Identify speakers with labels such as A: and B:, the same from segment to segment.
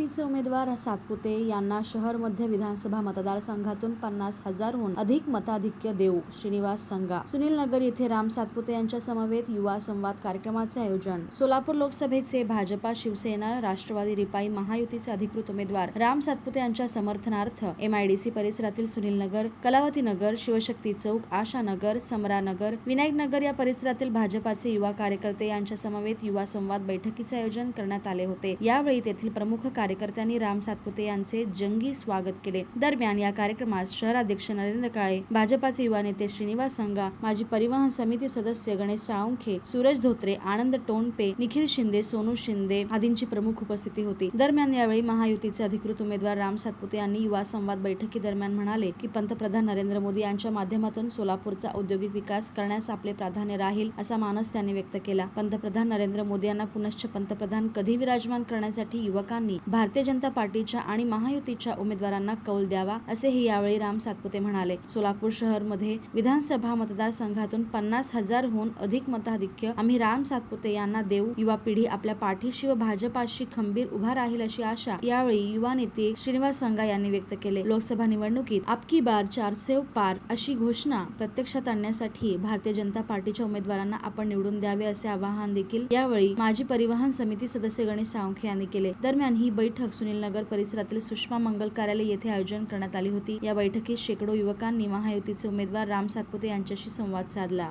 A: महायुतीचे उमेदवार सातपुते यांना शहर मध्य विधानसभा मतदारसंघातून पन्नास हजारहून अधिक मताधिक्य देऊ श्रीनिवास संघा सुनील नगर येथे राम सातपुते यांच्या समवेत युवा संवाद कार्यक्रमाचे आयोजन. सोलापूर लोकसभेचे भाजपा शिवसेना राष्ट्रवादी रिपाई महायुतीचे अधिकृत उमेदवार राम सातपुते यांच्या समर्थनार्थ एमआयडीसी परिसरातील सुनील नगर कलावती नगर शिवशक्ती चौक आशा नगर समरा नगर विनायक नगर या परिसरातील भाजपाचे युवा कार्यकर्ते यांच्या समवेत युवा संवाद बैठकीचे आयोजन करण्यात आले होते. यावेळी तेथील प्रमुख कार्य कार्यकर्त्यांनी राम सातपुते यांचे जंगी स्वागत केले. दरम्यान या कार्यक्रमात शहराध्यक्ष नरेंद्र काळे भाजपाचे युवा नेते श्रीनिवास संगा माजी परिवहन समिती सदस्य गणेश साळुंखे सूरज धोत्रे आनंद टोनपे निखिल शिंदे सोनू शिंदे आदींची प्रमुख उपस्थिती होती. दरम्यान यावेळी महायुतीचे अधिकृत उमेदवार राम सातपुते यांनी युवा संवाद बैठकी दरम्यान म्हणाले की पंतप्रधान नरेंद्र मोदी यांच्या माध्यमातून सोलापूरचा औद्योगिक विकास करण्यास आपले प्राधान्य राहील असा मानस त्यांनी व्यक्त केला. पंतप्रधान नरेंद्र मोदी यांना पुनश्च पंतप्रधान कधी विराजमान करण्यासाठी युवकांनी भारतीय जनता पार्टीच्या आणि महायुतीच्या उमेदवारांना कौल द्यावा असेही यावेळी राम सातपुते म्हणाले. सोलापूर शहरमध्ये विधानसभा मतदारसंघातून पन्नास हजारहून अधिक मताधिक्य आम्ही राम सातपुते यांना देऊ. युवा पिढी आपल्या पाठीशी व भाजपाशी खंबीर उभा राहील अशी आशा यावेळी युवा नेते श्रीनिवास संगा यांनी व्यक्त केले. लोकसभा निवडणुकीत आपकी बार चार सेव पार अशी घोषणा प्रत्यक्षात आणण्यासाठी भारतीय जनता पार्टीच्या उमेदवारांना आपण निवडून द्यावे असे आवाहन देखील यावेळी माजी परिवहन समिती सदस्य गणेश साळुंखे यांनी केले. दरम्यान ही बैठक सुनील नगर परिसरातील सुषमा मंगल कार्यालय येथे आयोजन करण्यात आली होती. या बैठकीत शेकडो युवकांनी महायुतीचे उमेदवार राम सातपुते यांच्याशी संवाद साधला.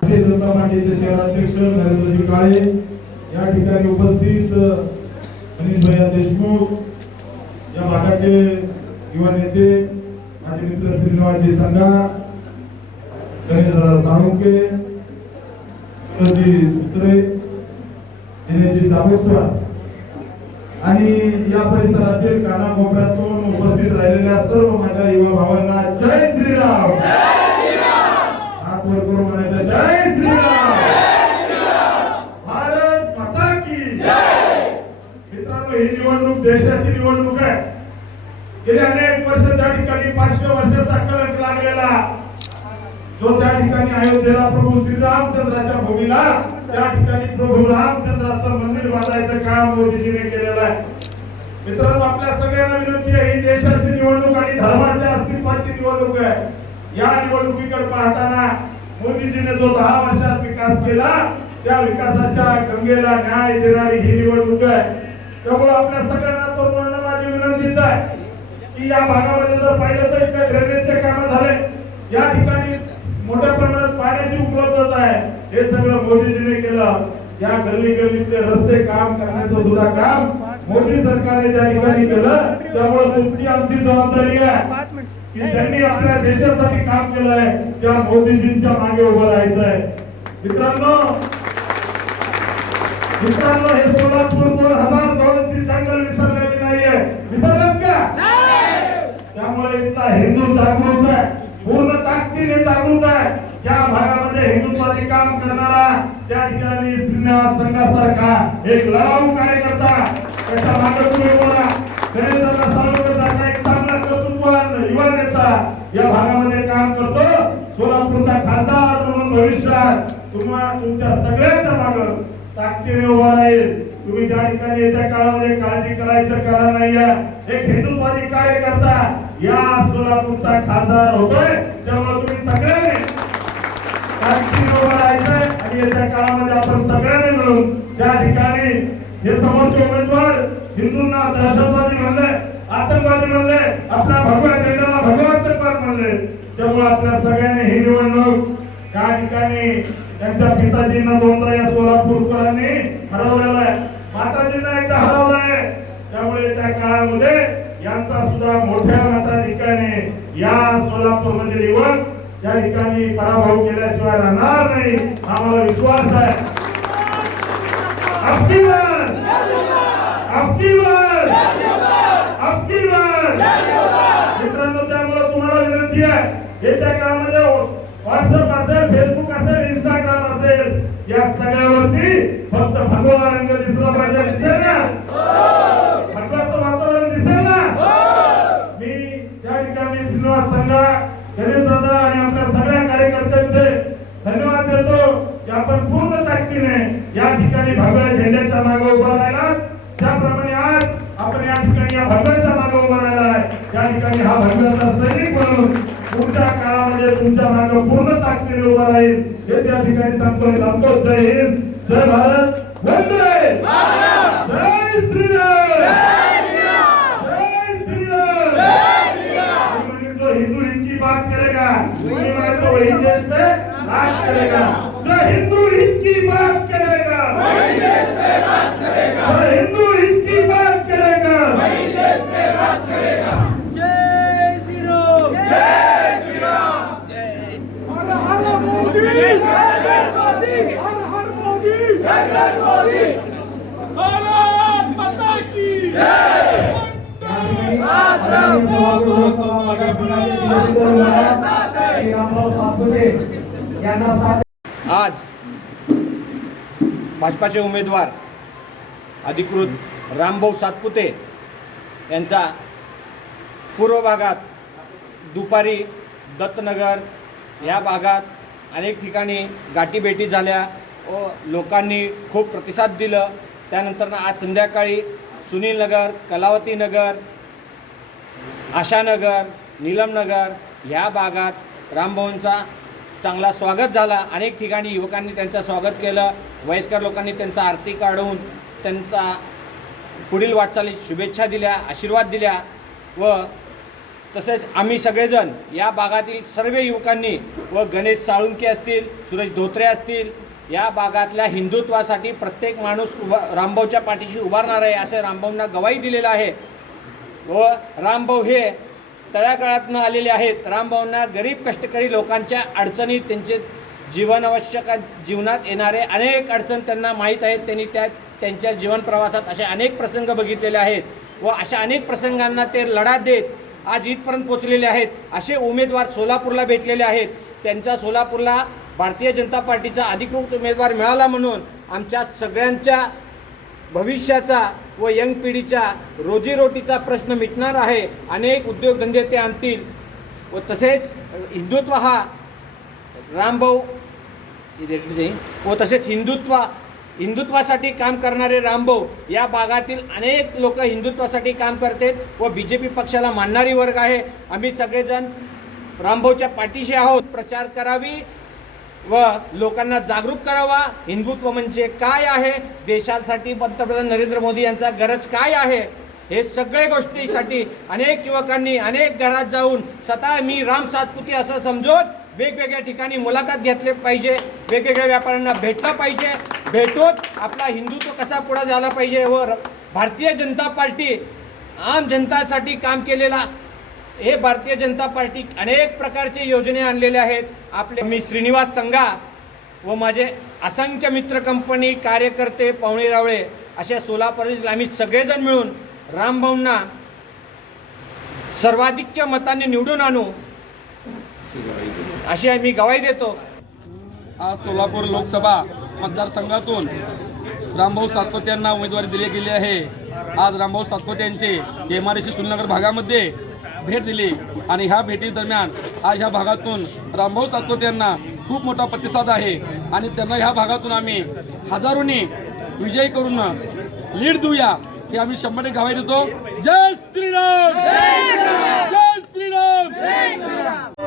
B: या ठिकाणी उपस्थित मनीष भैया देशमुख या भागाचे युवा नेते माझे मित्र श्रीनिवासजी संघा गणेशदादा साळुंके सूरजजी उतरे दिनेशजी चापेश्वर आणि या परिसरातील कानाकोपऱ्यातून उपस्थित राहिलेल्या सर्व माझ्या युवा भावांना जय श्रीराम. हात वर करून म्हणायचं जय श्रीराम. भारत माता की मित्रांनो ही निवडणूक देशाची निवडणूक आहे. गेल्या अनेक वर्ष त्या ठिकाणी पाचशे वर्षाचा कलंक लागलेला. जो त्या ठिकाणी अयोध्येला प्रभू श्रीरामचंद्राच्या भूमीला त्या ठिकाणी प्रभू रामचंद्राचं मंदिर बांधायचं काम मोदीजीने केलेलं आहे. मित्रांनो आपल्या सगळ्यांना विनंती आहे ही देशाची निवडणूक आणि धर्माच्या अस्तित्वाची निवडणूक आहे. या निवडणुकीकडे पाहताना मोदीजीने जो दहा वर्षात विकास केला त्या विकासाच्या गंगेला न्याय देणारी ही निवडणूक आहे. त्यामुळे आपल्या सगळ्यांना तरुणांना माझी विनंतीच आहे की या भागामध्ये जर पाहिलं तर इकडे ड्रेनेजचे काम झाले. या ठिकाणी मोठ्या प्रमाणात पाण्याची उपलब्धता आहे. हे सगळं मोदीजीने केलं. या गल्ली गल्लीतले रस्ते काम करण्याचं सुद्धा काम मोदी सरकारने त्या ठिकाणी केलं त्यामुळे तुमची आमची जबाबदारी आहे की ज्यांनी आपल्या देशासाठी काम केलं आहे त्या मोदीजींच्या मागे उभं राहायचं आहे. मित्रांनो मित्रांनो हे सोलापूर दोन हजार दोन ची जंगल विसरलेली नाहीये. विसरलेत का? त्यामुळे इथला हिंदू जागृत आहे. पूर्ण ताकदीने जागृत आहे. या भागामध्ये हिंदुत्वादी काम करणारा त्या ठिकाणी श्रीनिवास संघासारखा एक लढाऊ कार्यकर्ता. त्याच्यामागे तुम्ही बोला. सावरकरसारखा एक चांगला कर्तृत्ववान युवा नेता या भागामध्ये काम करतो. सोलापूरचा खासदार म्हणून भविष्यात तुम्हा तुमच्या सगळ्यांच्या मागे ताकदीने उभा राहील. तुम्ही त्या ठिकाणी येत्या काळामध्ये काळजी करायचं करा नाही एक हिंदुत्वादी कार्यकर्ता या सोलापूरचा खासदार होतोय त्यामुळे तुम्ही सगळ्यांनी राहायचंय. आणि येत्या काळामध्ये आपण सगळ्यांनी मिळून त्या ठिकाणी हे समोरचे उमेदवार हिंदूंना दहशतवादी म्हणले आतंकवादी म्हणले आपल्या भगव्या झेंड्याला भगवा आतंकवाद म्हणले. त्यामुळे आपल्या सगळ्यांनी ही निवडणूक त्या ठिकाणी त्यांच्या पिताजींना दोनदा या सोलापूरकरांनी हरवलेलं आहे. माताजींना एकदा हरवलं त्यामुळे त्या काळामध्ये यांचा सुद्धा मोठ्या मताधिकाने या सोलापूरमध्ये निवड त्या ठिकाणी पराभव केल्याशिवाय राहणार नाही आम्हाला विश्वास आहे. अबकी बार अबकी बार अबकी बार मित्रांनो त्यामुळे तुम्हाला विनंती आहे येत्या काळामध्ये व्हॉट्सअप असेल फेसबुक असेल इंस्टाग्राम असेल या सगळ्यावरती फक्त भगवा रंग दिसला ना भगवाचं वातावरण दिसेल ना मी त्या ठिकाणी श्रीनिवास संघा गणेश दादा आणि आपल्या सगळ्या कार्यकर्त्यांचे धन्यवाद देतो की आपण पूर्ण ताकदीने या ठिकाणी भगव्या झेंड्याच्या मागे उभा राहिला. त्याप्रमाणे आज आपण या ठिकाणी या भगव्याच्या मागे उभा राहिला या ठिकाणी हा भगव्याचा सैनिक म्हणून पुढच्या काळामध्ये तुमच्या मागे पूर्ण ताकदीने उभा राहील. हेच या ठिकाणी सांगतो सांगतो जय हिंद. जय भारत. वंदे. जय श्रीराम हिंदू हिंद बात करेगा मैं म्हणे राज करेगा. जो हिंदू बात करेगा वही देश पे राज करेगा हिंदू बात करेगा वही देश पे राज करेगा
C: जय जय जय हर हर मोदी मोदी हर हर मोदी मोदी भारत माता की जय
D: आज भाजपाचे उमेदवार अधिकृत रामभाऊ सातपुते यांचा पूर्व भागात दुपारी दत्तनगर या भागात अनेक ठिकाणी गाठीभेटी झाल्या व लोकांनी खूप प्रतिसाद दिलं. त्यानंतर आज संध्याकाळी सुनील नगर कलावती नगर आशानगर नीलमनगर ह्या भागात रामभाऊंचा चांगला स्वागत झाला. अनेक ठिकाणी युवकांनी त्यांचं स्वागत केलं. वयस्कर लोकांनी त्यांचा आरती काढून त्यांचा पुढील वाटचाली शुभेच्छा दिल्या आशीर्वाद दिल्या व तसेच आम्ही सगळेजण या भागातील सर्व युवकांनी व गणेश साळुंके असतील सुरेश धोत्रे असतील या भागातल्या हिंदुत्वासाठी प्रत्येक माणूस उभा रामभाऊच्या पाठीशी उभारणार आहे असे रामभाऊंना गवाही दिलेलं आहे. व रामभाऊ हे तळागाळातनं आलेले आहेत. रामभाऊंना गरीब कष्टकरी लोकांच्या अडचणी त्यांचे जीवनावश्यक जीवनात येणारे अनेक अडचण त्यांना माहीत आहेत. त्यांनी त्या त्यांच्या जीवन प्रवासात असे अनेक प्रसंग बघितलेले आहेत व अशा अनेक प्रसंगांना ते लढा देत आज इथपर्यंत पोचलेले आहेत. असे उमेदवार सोलापूरला भेटलेले आहेत. त्यांच्या सोलापूरला भारतीय जनता पार्टीचा अधिकृत उमेदवार मिळाला म्हणून आमच्या सगळ्यांच्या भविष्याचा व यंग पिढीच्या रोजीरोटीचा प्रश्न मिटणार आहे. अनेक उद्योगधंदे ते आणतील. व तसेच हिंदुत्व हा रामभाऊ व तसेच हिंदुत्व हिंदुत्वासाठी काम करणारे रामभाऊ या भागातील अनेक लोक हिंदुत्वासाठी काम करतात व बी जे पी पक्षाला मानणारी वर्ग आहे. आम्ही सगळेजण रामभाऊच्या पाठीशी आहोत. प्रचार करावी. व लोकांना जागरूक करावा. हिंदुत्व म्हणजे काय आहे? देशासाठी पंतप्रधान नरेंद्र मोदी यांचा गरज काय आहे? हे सगळे गोष्टीसाठी अनेक युवकांनी अनेक घरात जाऊन स्वतः मी राम सातपुती असं समजून वेगवेगळ्या ठिकाणी मुलाखत घेतले पाहिजे. वेगवेगळ्या व्यापाऱ्यांना भेटलं पाहिजे. भेटून आपला हिंदुत्व कसा पुढे झाला पाहिजे व भारतीय जनता पार्टी आम जनतासाठी काम केलेला हे भारतीय जनता पार्टी अनेक प्रकारचे योजने आणलेले आहेत. आपले मी श्रीनिवास संघा व माझे असंख्य मित्र कंपनी कार्यकर्ते पाहुणे रावळे अशा सोलापूर आम्ही सगळेजण मिळून रामभाऊंना सर्वाधिकच्या मताने निवडून आणू अशी आम्ही गवाही देतो.
E: आज सोलापूर लोकसभा मतदारसंघातून रामभाऊ सातपुते यांना उमेदवारी दिली गेली आहे. आज रामभाऊ सातपुते यांचे एम आर सी सुनीलनगर भागामध्ये भेट दिली. आणि ह्या भेटीदरम्यान आज ह्या भागातून रामभाऊ सातपुते यांना खूप मोठा प्रतिसाद आहे. आणि त्यांना ह्या भागातून आम्ही हजारोनी विजयी करून लीड देऊया. हे आम्ही शंभर टक्के गवाही देतो. जय श्रीराम! जय श्रीराम! जय श्रीराम!